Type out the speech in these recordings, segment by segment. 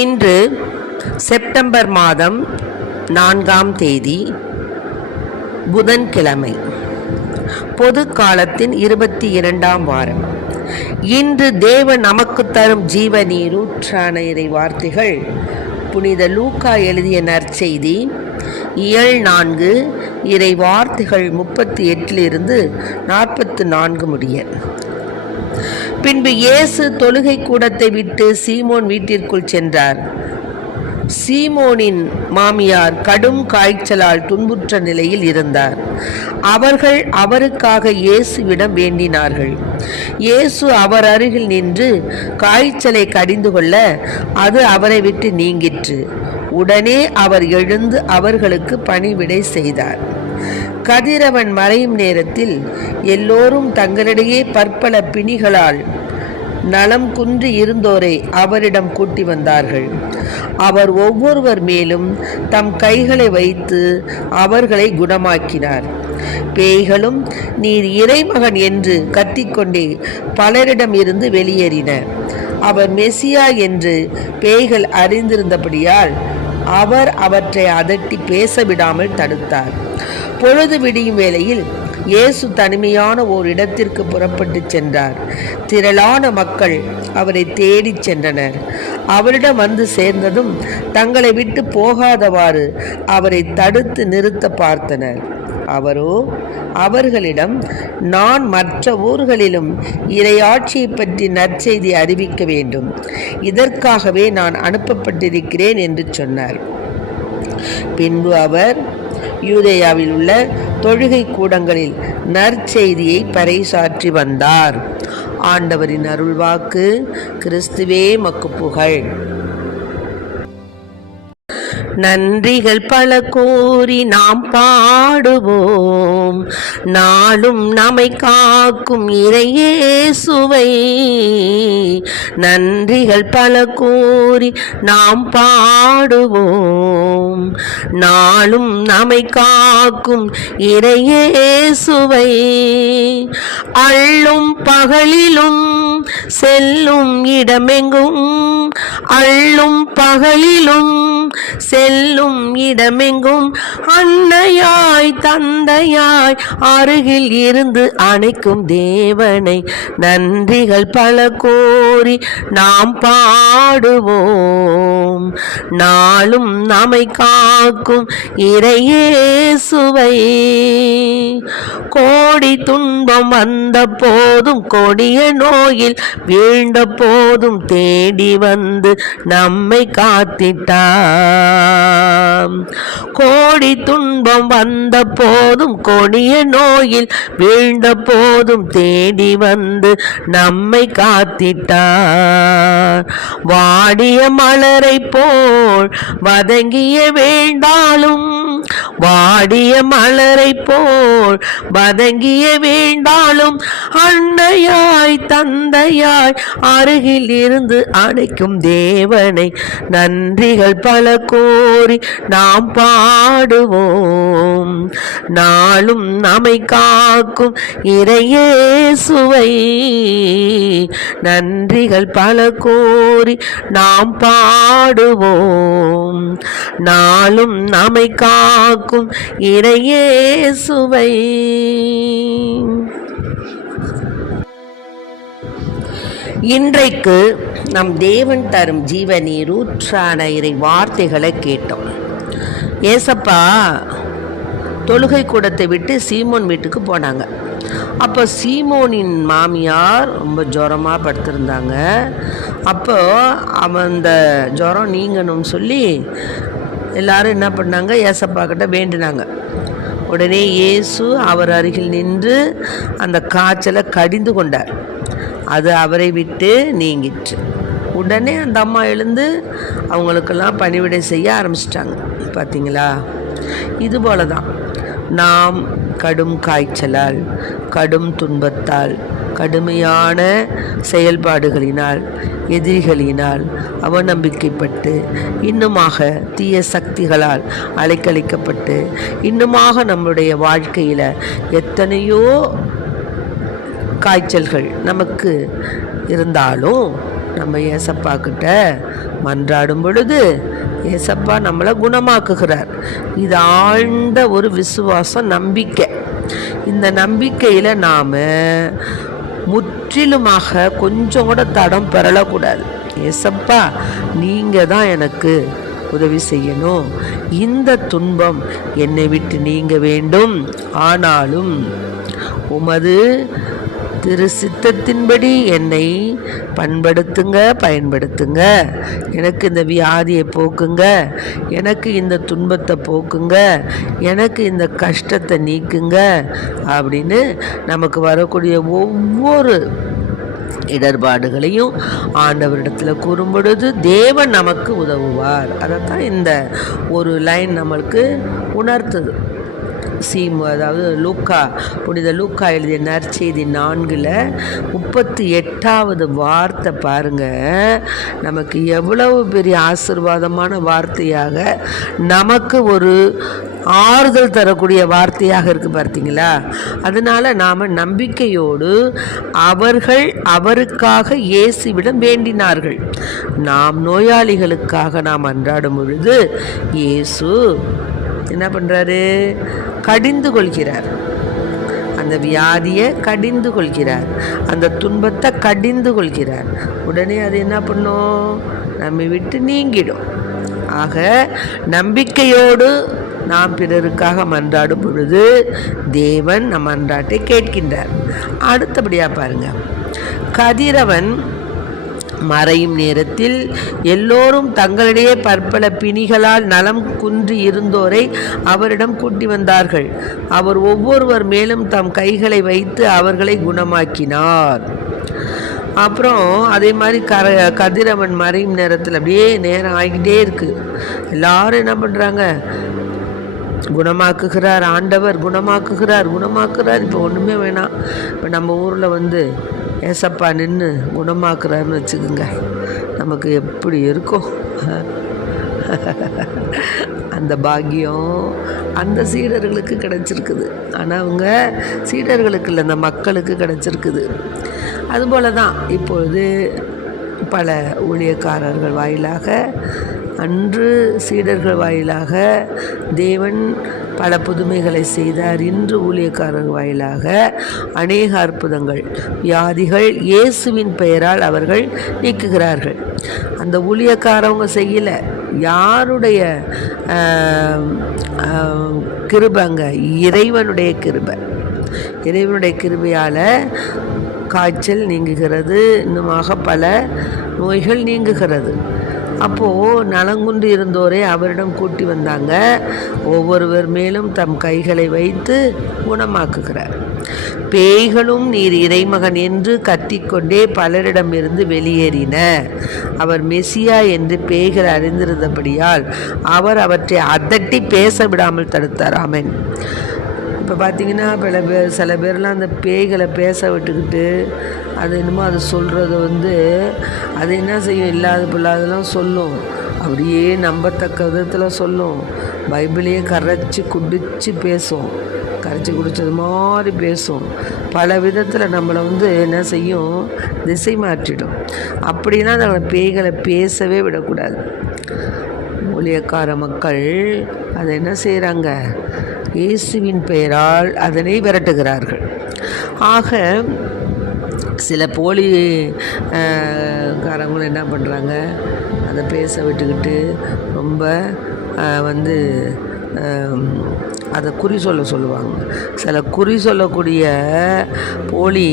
இன்று செப்டம்பர் மாதம் 4ஆம் தேதி புதன்கிழமை, பொது காலத்தின் 22ஆம் வாரம். இன்று தேவன் நமக்கு தரும் ஜீவ நீரூற்றான இறை வார்த்தைகள் புனித லூக்கா எழுதிய நற்செய்தி இயல் 4 இறை வார்த்தைகள் 38 44 முடிய. பின்பு இயேசு தொழுகை கூடத்தை விட்டு சீமோன் வீட்டிற்குள் சென்றார். சீமோனின் மாமியார் கடும் காய்ச்சலால் துன்புற்ற நிலையில் இருந்தார். அவர்கள் அவருக்காக இயேசுவிடம் வேண்டினார்கள். இயேசு அவர் அருகில் நின்று காய்ச்சலை கடிந்து கொள்ள அது அவரை விட்டு நீங்கிற்று. உடனே அவர் எழுந்து அவர்களுக்கு பணிவிடை செய்தார். கதிரவன் மறையும் நேரத்தில் எல்லோரும் தங்களிடையே பற்பல பிணிகளால் நலம் குன்றி இருந்தோரை அவரிடம் கூட்டி வந்தார்கள். அவர் ஒவ்வொருவர் மேலும் தம் கைகளை வைத்து அவர்களை குணமாக்கினார். பேய்களும் நீர் இறைமகன் என்று கத்திக்கொண்டே பலரிடம் இருந்து வெளியேறின. அவர் மெசியா என்று பேய்கள் அறிந்திருந்தபடியால் அவர் அவற்றை அதட்டி பேசவிடாமல் தடுத்தார். பொழுது விடியும் வேளையில் இயேசு தனிமையான ஓர் இடத்திற்கு புறப்பட்டு சென்றார். திரளான மக்கள் அவரை தேடிச் சென்றனர். அவரிடம் வந்து சேர்ந்ததும் தங்களை விட்டு போகாதவாறு அவரை தடுத்து நிறுத்த பார்த்தனர். அவரோ அவர்களிடம், நான் மற்ற ஊர்களிலும் இறையாட்சியை பற்றி நற்செய்தி அறிவிக்க வேண்டும், இதற்காகவே நான் அனுப்பப்பட்டிருக்கிறேன் என்று சொன்னார். பின்பு அவர் யூதேயாவில் உள்ள தொழுகை கூடங்களில் நற்செய்தியை பறைசாற்றி வந்தார். ஆண்டவரின் அருள்வாக்கு. கிறிஸ்துவே மக்கு புகழ். நன்றிகள் பல கூறி நாம் பாடுவோம், நாளும் நம்மை காக்கும் இறையேசுவை. நன்றிகள் பல கூறி நாம் பாடுவோம், நாளும் நம்மை காக்கும் இறையேசுவை. அள்ளும் பகலிலும் செல்லும் இடமெங்கும், அள்ளும் பகலிலும் செல்லும் இடமெங்கும் அன்னையாய் தந்தையாய் அருகில் இருந்து அணைக்கும் தேவனை நன்றிகள் பல கோரி நாம் பாடுவோம், நாளும் நம்மை காக்கும் இறையேசுவை. கோடி துன்பம் வந்த போதும், கொடிய நோயில் வீழ்ந்த போதும் தேடி வந்து நம்மை காத்திட்டார். கோடி துன்பம் வந்த போதும், கொடிய நோயில் வீழ்ந்த போதும் தேடி வந்து நம்மை காத்திட்டார். வாடிய மலரை போல் வதங்கிய வீழ்ந்தாலும், வாடிய மலரை போல் வதங்கிய வீழ்ந்தாலும் அன்னையாய் தந்தையாய் அருகில் இருந்து அணைக்கும் தேவனை நன்றிகள் பல கோரி நாம் பாடுவோம், நாளும் நம்மை காக்கும் இறையேசுவை. நன்றிகள் பல கோரி நாம் பாடுவோம், நாளும் நம்மை காக்கும் இறையேசுவை. இன்றைக்கு நம் தேவன் தரும் ஜீவ நீரூற்றான இறை வார்த்தைகளை கேட்டோம். ஏசப்பா தொழுகை கூடத்தை விட்டு சீமோன் வீட்டுக்கு போனாங்க. அப்போ சீமோனின் மாமியார் ரொம்ப ஜுரமாக படுத்திருந்தாங்க. அப்போ அந்த ஜுரம் நீங்கணும்னு சொல்லி எல்லாரும் என்ன பண்ணாங்க, ஏசப்பா கிட்ட வேண்டினாங்க. உடனே இயேசு அவர் அருகில் நின்று அந்த காய்ச்சலை கடிந்து கொண்டார். அது அவரை விட்டு நீங்கிற்று. உடனே அந்த அம்மா எழுந்து அவங்களுக்கெல்லாம் பணிவிடை செய்ய ஆரம்பிச்சிட்டாங்க. பார்த்தீங்களா? இதுபோல தான் நாம் கடும் காய்ச்சலால், கடும் துன்பத்தால், கடுமையான செயல்பாடுகளினால், எதிரிகளினால் அவநம்பிக்கைப்பட்டு, இன்னுமாக தீய சக்திகளால் அலைக்கழிக்கப்பட்டு, இன்னுமாக நம்முடைய வாழ்க்கையில் எத்தனையோ காய்ச்சல்கள் நமக்கு இருந்தாலும் நம்ம ஏசப்பா கிட்ட மன்றாடும் பொழுது ஏசப்பா நம்மளை குணமாக்குகிறார். இது ஆழ்ந்த ஒரு விசுவாசம், நம்பிக்கை. இந்த நம்பிக்கையில் நாம் முற்றிலுமாக கொஞ்சம் கூட தடம் பெறக்கூடாது. ஏசப்பா, நீங்கள் தான் எனக்கு உதவி செய்யணும், இந்த துன்பம் என்னை விட்டு நீங்க வேண்டும், ஆனாலும் உமது திரு சித்தத்தின்படி என்னை பயன்படுத்துங்க, எனக்கு இந்த வியாதியை போக்குங்க, எனக்கு இந்த துன்பத்தை போக்குங்க, எனக்கு இந்த கஷ்டத்தை நீக்குங்க அப்படின்னு நமக்கு வரக்கூடிய ஒவ்வொரு இடர்பாடுகளையும் ஆண்டவரிடத்தில் கூறும் பொழுது தேவன் நமக்கு உதவுவார். அதைத்தான் இந்த ஒரு லைன் நம்மளுக்கு உணர்த்துது. அதாவது புனித லூக்கா எழுதிய நற்செய்தி 4:38 வார்த்தை பாருங்க, நமக்கு எவ்வளவு பெரிய ஆசீர்வாதமான வார்த்தையாக, நமக்கு ஒரு ஆறுதல் தரக்கூடிய வார்த்தையாக இருக்கு பார்த்தீங்களா. அதனால நாம் நம்பிக்கையோடு அவர்கள் அவருக்காக இயேசுவிடம் வேண்டினார்கள். நாம் நோயாளிகளுக்காக நாம் அன்றாடும் பொழுது இயேசு என்ன பண்ணுறாரு? கடிந்து கொள்கிறார். அந்த வியாதியை கடிந்து கொள்கிறார், அந்த துன்பத்தை கடிந்து கொள்கிறார். உடனே அது என்ன பண்ணும்? நம்மை விட்டு நீங்கிடும். ஆக நம்பிக்கையோடு நாம் பிறருக்காக மன்றாடும் பொழுது தேவன் நம் மன்றாட்டை கேட்கின்றார். அடுத்தபடியாக பாருங்க, கதிரவன் மறையும் நேரத்தில் எல்லோரும் தங்களிடையே பற்பல பிணிகளால் நலம் குன்றி இருந்தோரை அவரிடம் கூட்டி வந்தார்கள். அவர் ஒவ்வொருவர் மேலும் தம் கைகளை வைத்து அவர்களை குணமாக்கினார். அப்புறம் அதே மாதிரி கதிரவன் மறையும் நேரத்தில் அப்படியே நேரம் ஆகிக்கிட்டே இருக்கு. எல்லாரும் என்ன பண்ணுறாங்க? குணமாக்குகிறார் ஆண்டவர், குணமாக்குகிறார். இப்போ ஒன்றுமே வேணாம். இப்போ நம்ம ஊரில் ஏசப்பா நின்று குணமாக்குறாருன்னு வச்சுக்கோங்க, நமக்கு எப்படி இருக்கும்? அந்த பாக்கியம் அந்த சீடர்களுக்கு கிடைச்சிருக்குது. ஆனால் அவங்க சீடர்களுக்கு இல்லை, அந்த மக்களுக்கு கிடைச்சிருக்குது. அதுபோல தான் இப்பொழுது பல ஊழியக்காரர்கள் வாயிலாக, அன்று சீடர்கள் வாயிலாக தேவன் பல புதுமைகளை செய்தார். இன்று ஊழியக்காரர்கள் வாயிலாக அநேக அற்புதங்கள், வியாதிகள் இயேசுவின் பெயரால் அவர்கள் நீக்குகிறார்கள். அந்த ஊழியக்காரவங்க செய்யலை, யாருடைய கிருபைங்க? இறைவனுடைய கிருபையால் காய்ச்சல் நீங்குகிறது, இன்னுமாக பல நோய்கள் நீங்குகிறது. அப்போது நலங்குன்று இருந்தோரே அவரிடம் கூட்டி வந்தாங்க. ஒவ்வொருவர் மேலும் தம் கைகளை வைத்து குணமாக்குகிறார். பேய்களும் நீர் இறைமகன் என்று கத்திக்கொண்டே பலரிடமிருந்து வெளியேறின. அவர் மெசியா என்று பேய்கள் அறிந்திருந்தபடியால் அவர் அவற்றை அதட்டி பேச விடாமல் தடுத்தார். ஆமென். இப்போ பார்த்தீங்கன்னா சில பேர்லாம் அந்த பேய்களை பேச விட்டுக்கிட்டு அது என்னமோ அது சொல்கிறது அது என்ன செய்யும்? இல்லாத பிள்ளாதெல்லாம் சொல்லும், அப்படியே நம்பத்தக்க விதத்தில் சொல்லும். பைபிளையே கரைச்சி பேசும், கரைச்சி குடித்தது மாதிரி பேசும். பல விதத்தில் நம்மளை என்ன செய்யும்? திசை மாற்றிடும். அப்படின்னா அந்த பேய்களை பேசவே விடக்கூடாது. ஊழியக்கார மக்கள் அதை என்ன செய்கிறாங்க? இயேசுவின் பெயரால் அதனை விரட்டுகிறார்கள். ஆக சில போலி காரங்களும் என்ன பண்ணுறாங்க? அதை பேச விட்டுக்கிட்டு ரொம்ப அதை குறி சொல்லுவாங்க. சில குறி சொல்லக்கூடிய போலி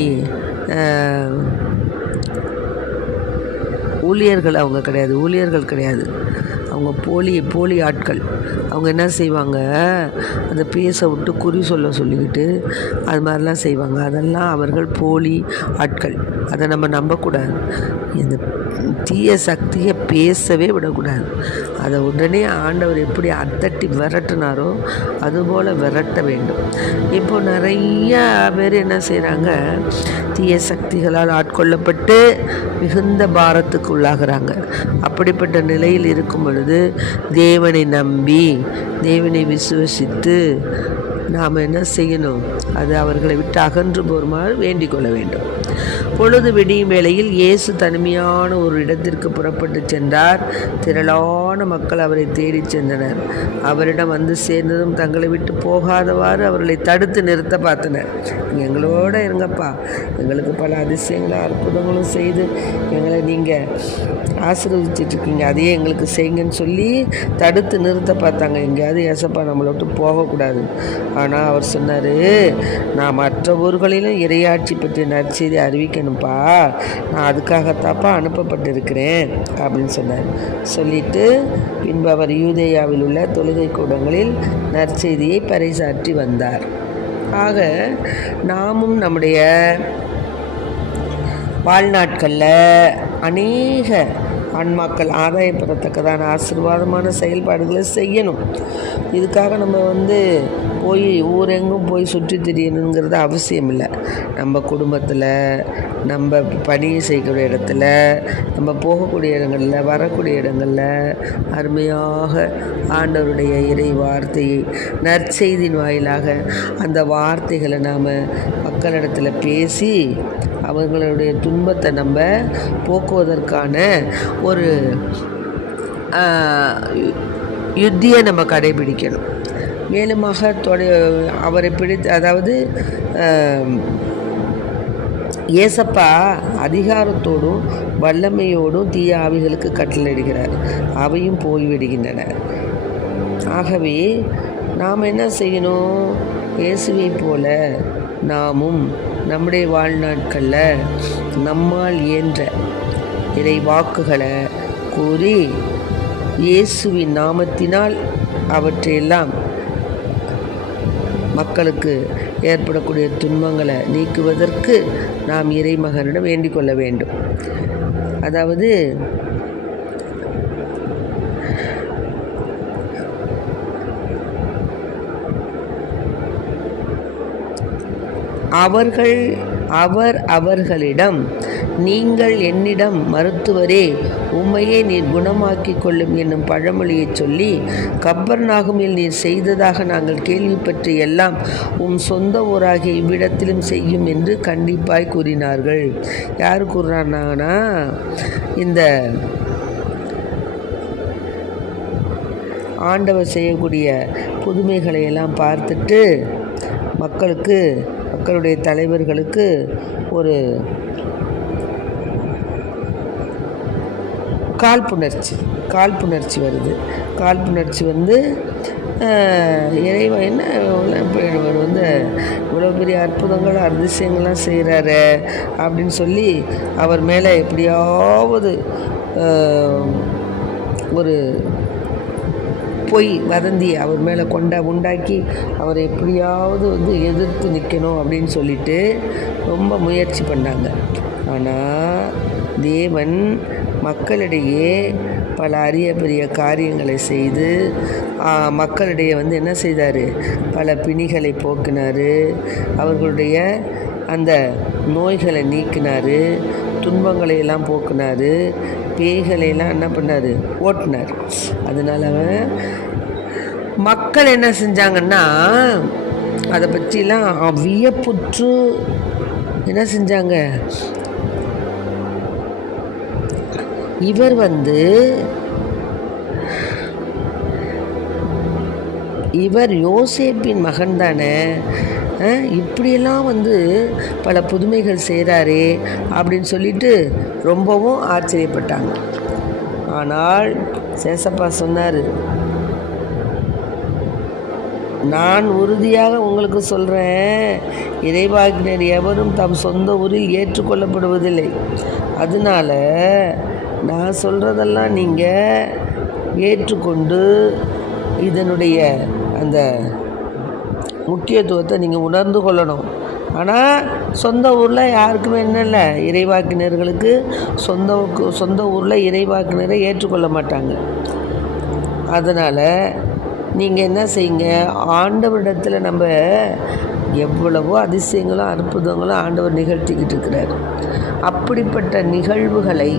ஊழியர்கள் கிடையாது, அவங்க போலி ஆட்கள். அவங்க என்ன செய்வாங்க? அதை பேச விட்டு குறி சொல்லிக்கிட்டு அது மாதிரிலாம் செய்வாங்க. அதெல்லாம் அவர்கள் போலி ஆட்கள். அதை நம்ம நம்பக்கூடாது. இந்த தீய சக்தியை பேசவே விடக்கூடாது. அதை உடனே ஆண்டவர் எப்படி அதட்டி விரட்டினாரோ அதுபோல் விரட்ட வேண்டும். இப்போ நிறைய பேர் என்ன செய்கிறாங்க? தீய சக்திகளால் ஆட்கொள்ளப்பட்டு மிகுந்த பாரத்துக்கு உள்ளாகிறாங்க. அப்படிப்பட்ட நிலையில் இருக்கும் பொழுது தேவனை நம்பி, தேவனை விசுவசித்து நாம் என்ன செய்யணும்? அது அவர்களை விட்டு அகன்று போருமாறு வேண்டிக் கொள்ள வேண்டும். பொழுது விடியும் வேளையில் இயேசு தனிமையான ஒரு இடத்திற்கு புறப்பட்டு சென்றார். திரளான மக்கள் அவரை தேடிச் சென்றனர். அவரிடம் வந்து சேர்ந்ததும் தங்களை விட்டு போகாதவாறு அவர்களை தடுத்து நிறுத்த பார்த்தனர். எங்களோட இருங்கப்பா, எங்களுக்கு பல அதிசயங்களும் அற்புதங்களும் செய்து எங்களை நீங்கள் ஆசீர்வதிச்சிட்ருக்கீங்க, அதையே எங்களுக்கு செய்யுங்கன்னு சொல்லி தடுத்து நிறுத்த பார்த்தாங்க. எங்கேயாவது ஏசப்பா நம்மளை விட்டு போகக்கூடாது. ஆனால் அவர் சொன்னார், நான் மற்ற ஊர்களிலும் இறையாட்சி பற்றிய நற்செய்தி அறிவிக்கணும்ப்பா, நான் அதுக்காகத்தாப்பா அனுப்பப்பட்டிருக்கிறேன் அப்படின்னு சொன்னார். சொல்லிட்டு பின்பு அவர் யூதேயாவில் உள்ள தொழுகை கூடங்களில் நற்செய்தியை பறைசாற்றி வந்தார். ஆக நாமும் நம்முடைய வாழ்நாட்களில் அநேக ஆன்மாக்கள் ஆதாயப்படத்தக்கதான ஆசீர்வாதமான செயல்பாடுகளை செய்யணும். இதுக்காக நம்ம போய் ஊரெங்கும் போய் சுற்றி திரியணுங்கிறது அவசியம் இல்லை. நம்ம குடும்பத்தில், நம்ம பணி செய்யக்கூடிய இடத்துல, நம்ம போகக்கூடிய இடங்களில், வரக்கூடிய இடங்களில் அருமையாக ஆண்டவருடைய இறை வார்த்தையை நற்செய்தியின் வாயிலாக அந்த வார்த்தைகளை நாம் மக்களிடத்தில் பேசி அவர்களுடைய துன்பத்தை நம்ம போக்குவதற்கான ஒரு யுத்தியை நம்ம கடைபிடிக்கணும். மேலுமாக அவரை அதாவது ஏசப்பா அதிகாரத்தோடும் வல்லமையோடும் தீய ஆவிகளுக்கு கட்டளையிடுகிறார், அவையும் போய்விடுகின்றன. ஆகவே நாம் என்ன செய்யணும்? இயேசுவை போல நாமும் நம்முடைய வாழ்நாட்களில் நம்மால் இயன்ற இறை வாக்குகளை கூறி இயேசுவின் நாமத்தினால் அவற்றையெல்லாம் மக்களுக்கு ஏற்படக்கூடிய துன்பங்களை நீக்குவதற்கு நாம் இறைமகனிடம் வேண்டிக் கொள்ள வேண்டும். அதாவது அவர்களிடம், நீங்கள் என்னிடம் மருத்துவரே உம்மையே நீர் குணமாக்கிக் கொள்ளும் என்னும் பழமொழியை சொல்லி, கப்பர்நாகுமில் நீர் செய்ததாக நாங்கள் கேள்விப்பட்டு எல்லாம் உம் சொந்த ஊராகிய இவ்விடத்திலும் செய்யும் என்று கண்டிப்பாய் கூறினார்கள். யார் கூறுறாங்கன்னா, இந்த ஆண்டவர் செய்யக்கூடிய புதுமைகளை எல்லாம் பார்த்துட்டு மக்களுடைய தலைவர்களுக்கு ஒரு காழ்ப்புணர்ச்சி வருது. காழ்ப்புணர்ச்சி இறைவன் என்ன இவர் இவ்வளோ பெரிய அற்புதங்கள் அதிசயங்கள்லாம் செய்கிறாரு அப்படின்னு சொல்லி அவர் மேலே எப்படியாவது ஒரு பொய் வதந்தி அவர் மேலே உண்டாக்கி அவரை எப்படியாவது எதிர்த்து நிற்கணும் அப்படின்னு சொல்லிட்டு ரொம்ப முயற்சி பண்ணாங்க. ஆனால் தேவன் மக்களிடையே பல அரிய பெரிய காரியங்களை செய்து மக்களிடையே என்ன செய்தார்? பல பிணிகளை போக்கினார், அவர்களுடைய அந்த நோய்களை நீக்கினார், துன்பங்களை எல்லாம் போக்கினார், பேய்களையெல்லாம் என்ன பண்ணார்? ஓட்டினார். அதனால் மக்கள் என்ன செஞ்சாங்கன்னா, அதை பற்றிலாம் வியப்புற்று என்ன செஞ்சாங்க? இவர் யோசேப்பின் மகன் தானே, இப்படியெல்லாம் பல புதுமைகள் செய்கிறாரே அப்படின்னு சொல்லிட்டு ரொம்பவும் ஆச்சரியப்பட்டாங்க. ஆனால் சேசப்பா சொன்னார், நான் உறுதியாக உங்களுக்கு சொல்கிறேன், இறைவாக்கினர் எவரும் தம் சொந்த ஊரில் ஏற்றுக்கொள்ளப்படுவதில்லை. அதனால் நான் சொல்கிறதெல்லாம் நீங்கள் ஏற்றுக்கொண்டு இதனுடைய அந்த முக்கியத்துவத்தை நீங்கள் உணர்ந்து கொள்ளணும். ஆனால் சொந்த ஊரில் யாருக்குமே என்ன இல்லை, இறைவாக்கினர்களுக்கு சொந்த ஊரில் இறைவாக்கினரை ஏற்றுக்கொள்ள மாட்டாங்க. அதனால் நீங்கள் என்ன செய்யுங்க, ஆண்டவரிடத்தில் நம்ம எவ்வளவோ அதிசயங்களும் அற்புதங்களும் ஆண்டவர் நிகழ்த்திக்கிட்டு இருக்கிறார். அப்படிப்பட்ட நிகழ்வுகளை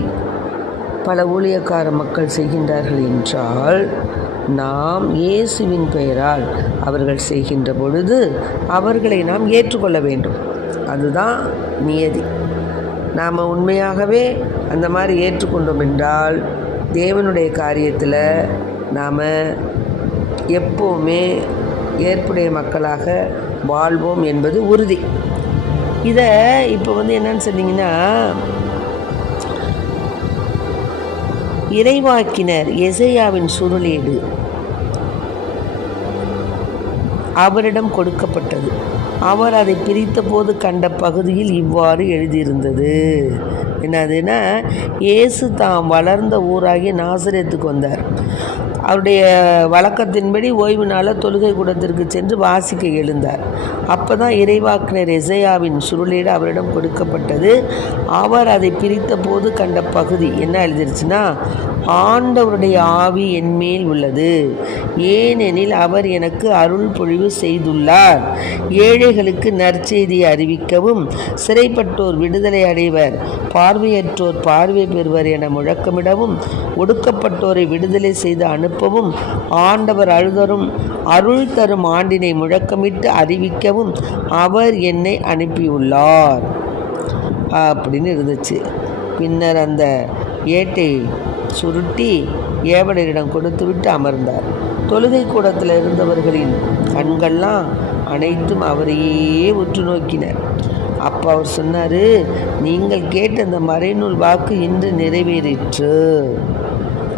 பல ஊழியக்கார மக்கள் செய்கின்றார்கள் என்றால் நாம் இயேசுவின் பெயரால் அவர்கள் செய்கின்ற பொழுது அவர்களை நாம் ஏற்றுக்கொள்ள வேண்டும். அதுதான் நியதி. நாம் உண்மையாகவே அந்த மாதிரி ஏற்றுக்கொண்டோம் என்றால் தேவனுடைய காரியத்தில் நாம் எப்போவுமே ஏற்புடைய மக்களாக வாழ்வோம் என்பது உறுதி. இதை இப்போ என்னன்னு சொன்னீங்கன்னா, இறைவாக்கினர் எசேயாவின் சுருளேடு அவரிடம் கொடுக்கப்பட்டது. அவர் அதை பிரித்த போது கண்ட பகுதியில் இவ்வாறு எழுதியிருந்தது. என்னதுன்னா, இயேசு தாம் வளர்ந்த ஊராகிய நாசரேத்துக்கு வந்தார். அவருடைய வழக்கத்தின்படி ஓய்வு நாளில் தொழுகை கூடத்திற்கு சென்று வாசிக்க எழுந்தார். அப்போ தான் இறைவாக்கினர் எசேயாவின் சுருளேடு அவரிடம் கொடுக்கப்பட்டது. அவர் அதை பிரித்த போது கண்ட பகுதி என்ன எழுதிருச்சுன்னா, ஆண்டவருடைய ஆவி என்மேல் உள்ளது, ஏனெனில் அவர் எனக்கு அருள் பொழிவு செய்துள்ளார். ஏழைகளுக்கு நற்செய்தியை அறிவிக்கவும், சிறைப்பட்டோர் விடுதலை அடைவர், பார்வையற்றோர் பார்வை பெறுவர் என முழக்கமிடவும், ஒடுக்கப்பட்டோரை விடுதலை செய்து அனுப்பவும், ஆண்டவர் அருள் தரும் ஆண்டினை முழக்கமிட்டு அறிவிக்கவும் அவர் என்னை அனுப்பியுள்ளார் அப்படின்னு இருந்துச்சு. பின்னர் அந்த ஏட்டை சுருட்டி ஏவலரிடம் கொடுத்துவிட்டு அமர்ந்தார். தொழுகை கூடத்தில் இருந்தவர்களின் கண்கள்லாம் அனைத்தும் அவரையே உற்று நோக்கின. அப்போ அவர் சொன்னார், நீங்கள் கேட்ட அந்த மறைநூல் வாக்கு இன்று நிறைவேறிற்று.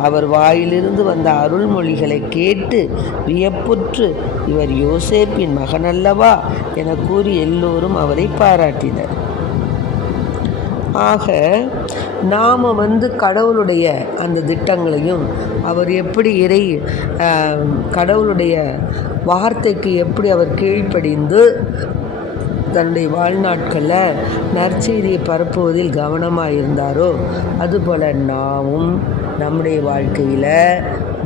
அவர் வாயிலிருந்து வந்த அருள்மொழிகளை கேட்டு வியப்புற்று, இவர் யோசேப்பின் மகன் அல்லவா என கூறி எல்லோரும் அவரை பாராட்டினர். ஆக நாம் கடவுளுடைய அந்த திட்டங்களையும், அவர் எப்படி கடவுளுடைய வார்த்தைக்கு எப்படி அவர் கீழ்ப்படிந்து தன்னுடைய வாழ்நாட்களில் நற்செய்தியை பரப்புவதில் கவனமாக இருந்தாரோ, அதுபோல் நாமும் நம்முடைய வாழ்க்கையில்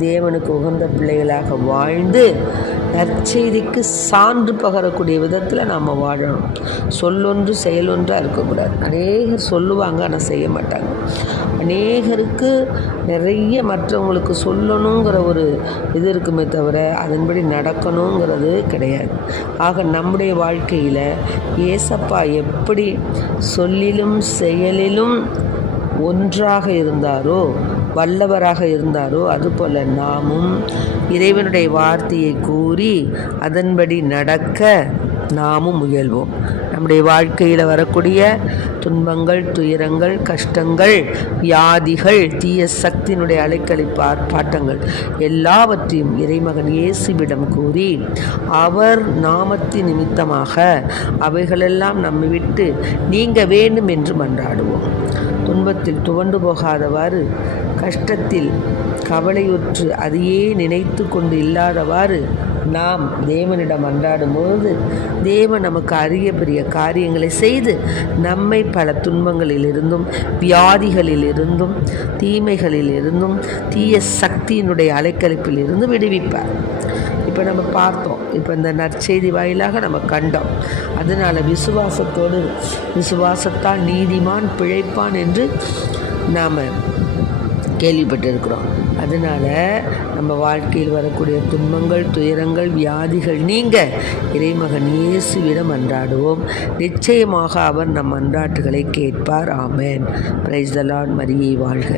தேவனுக்கு உகந்த பிள்ளைகளாக வாழ்ந்து நற்செய்திக்கு சான்று பகரக்கூடிய விதத்தில் நாம் வாழணும். சொல்லொன்று செயலொன்றாக இருக்கக்கூடாது. அநேகர் சொல்லுவாங்க, ஆனால் செய்ய மாட்டாங்க. அநேகருக்கு நிறைய மற்றவங்களுக்கு சொல்லணுங்கிற ஒரு இது இருக்குமே தவிர அதன்படி நடக்கணுங்கிறது கிடையாது. ஆக நம்முடைய வாழ்க்கையில் ஏசப்பா எப்படி சொல்லிலும் செயலிலும் ஒன்றாக இருந்தாரோ, வல்லவராக இருந்தாரோ, அதுபோல் நாமும் இறைவனுடைய வார்த்தையை கூறி அதன்படி நடக்க நாமும் முயல்வோம். நம்முடைய வாழ்க்கையில் வரக்கூடிய துன்பங்கள், துயரங்கள், கஷ்டங்கள், வியாதிகள், தீய சக்தியினுடைய அலைக்கழிப்பு ஆர்ப்பாட்டங்கள் எல்லாவற்றையும் இறைமகன் இயேசுவிடம் கூறி அவர் நாமத்தின் நிமித்தமாக அவைகளெல்லாம் நம்மை விட்டு நீங்க வேண்டும் என்று மன்றாடுவோம். துன்பத்தில் துவண்டு போகாதவாறு, கஷ்டத்தில் கவலையுற்று அதையே நினைத்து கொண்டு இல்லாதவாறு நாம் தேவனிடம் மன்றாடும்போது தேவன் நமக்கு அரிய பெரிய காரியங்களை செய்து நம்மை பல துன்பங்களிலிருந்தும், வியாதிகளிலிருந்தும், தீமைகளிலிருந்தும், தீய சக்தியினுடைய அலைக்கழிப்பில் இருந்து விடுவிப்பார். இப்போ நம்ம பார்த்தோம், இப்போ இந்த நற்செய்தி வாயிலாக நம்ம கண்டோம். அதனால் விசுவாசத்தால் நீதிமான் பிழைப்பான் என்று நாம் கேள்விப்பட்டிருக்கிறோம். அதனால் நம்ம வாழ்க்கையில் வரக்கூடிய துன்பங்கள், துயரங்கள், வியாதிகள் நீங்க இறைமகன் இயேசுவிடம் மன்றாடுவோம். நிச்சயமாக அவர் நம் மன்றாட்டுகளை கேட்பார். ஆமென். Praise the Lord. மரியே வாழ்க.